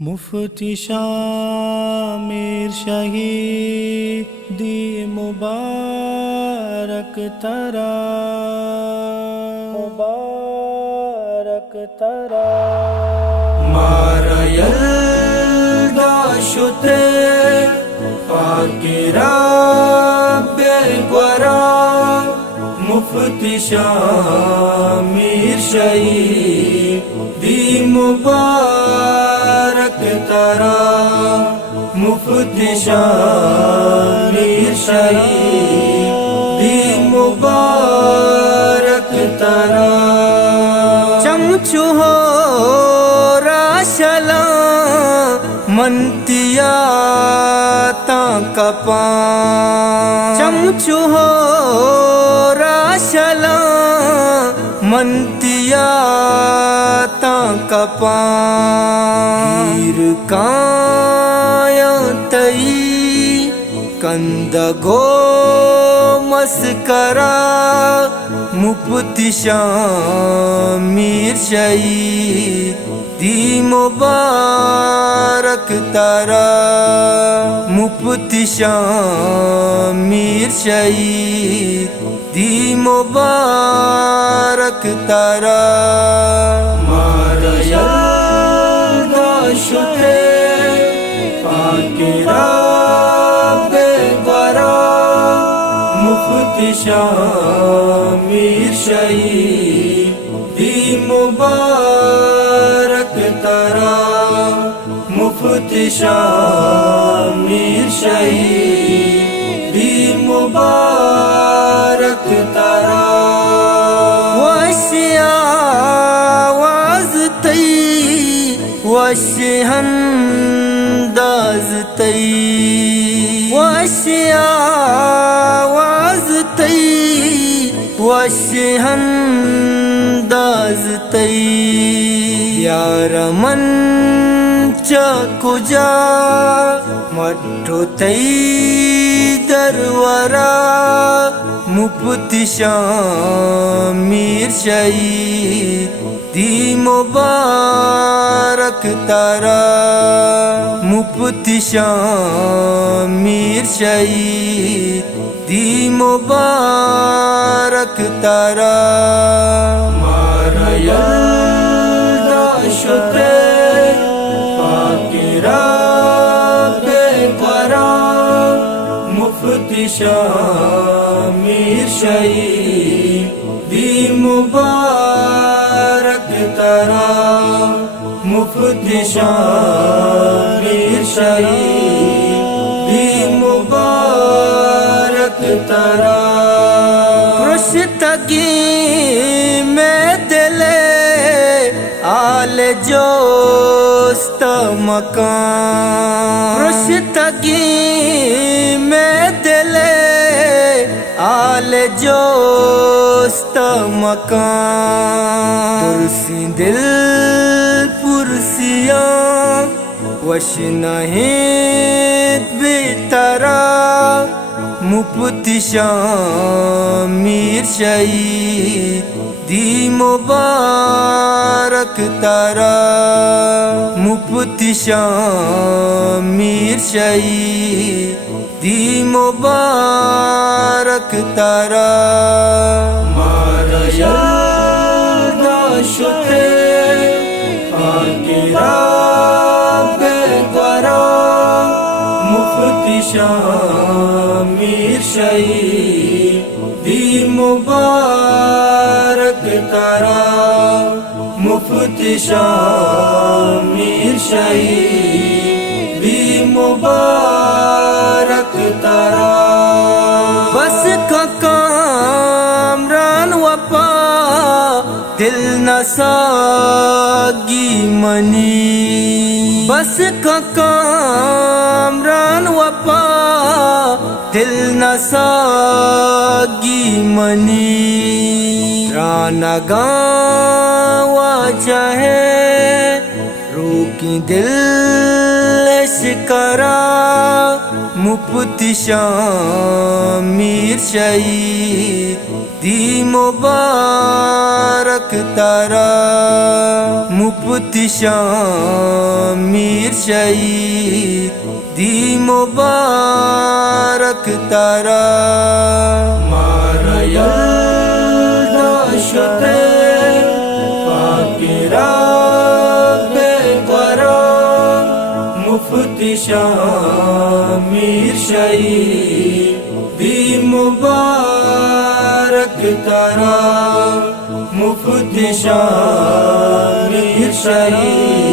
مفتی شامیر شہیدی مبارک ترا مارا یلدا شتے پاکی رب گورا مفتی شامیر شہیدی مبارک ترا مفتی شامیر شہیدی مبارک ترا چمچو ہو راشلا منتیا تا کپاں چمچو ہو راشلا منتیا تا کپاں گیر کایا تئی کندگو مسکرا مفتی شامیر شہیدی مبارک ترا مفتی شامیر شہیدی مبارک ترا مارا یلدا شتے پاکی رب گورا مفتی شامیر شہیدی مبارک ترا مفتی شامیر شہیدی مبارک ترا وشیا وازتی وشہنداز تی وشیا وازتی وشہنداز تی یار من چکجا مٹھو تی درورا مفتی شامیر شہیدی مبارک ترا مفتی شامیر شہیدی مبارک ترا مارا یلدا شتے پاکی رب گورا مفتی شامیر شہیدی مبارک ترا مفتی شامیر شہیدی مبارک ترا پرشتگی میں دلے آل جوست مکان پرشتگی میں دلے آل جوست مکان ترسی دل پرسیاں وشنہید بیترا مفتی شامیر شہیدی مبارک ترا مفتی شامیر شہیدی مبارک ترا مارا یلدا شتے پاکی رب گورا مفتی شامیر شہیدی مبارک ترا مفتی شامیر شہیدی مبارک ترا بس کا کامران وفا دل نہ ساگی منی بس کا کامران وفا دل نہ ساگی منی رانگاں واجہ ہے روکی دل شکرا مفتی شامیر شہیدی دی مبارک تارا مفتی شامیر شہید دی مبارک تارا مارا یلدا شتے فاکرہ بے قرار مفتی شامیر شہید دی مبارک تارا مفتی شامیر شہید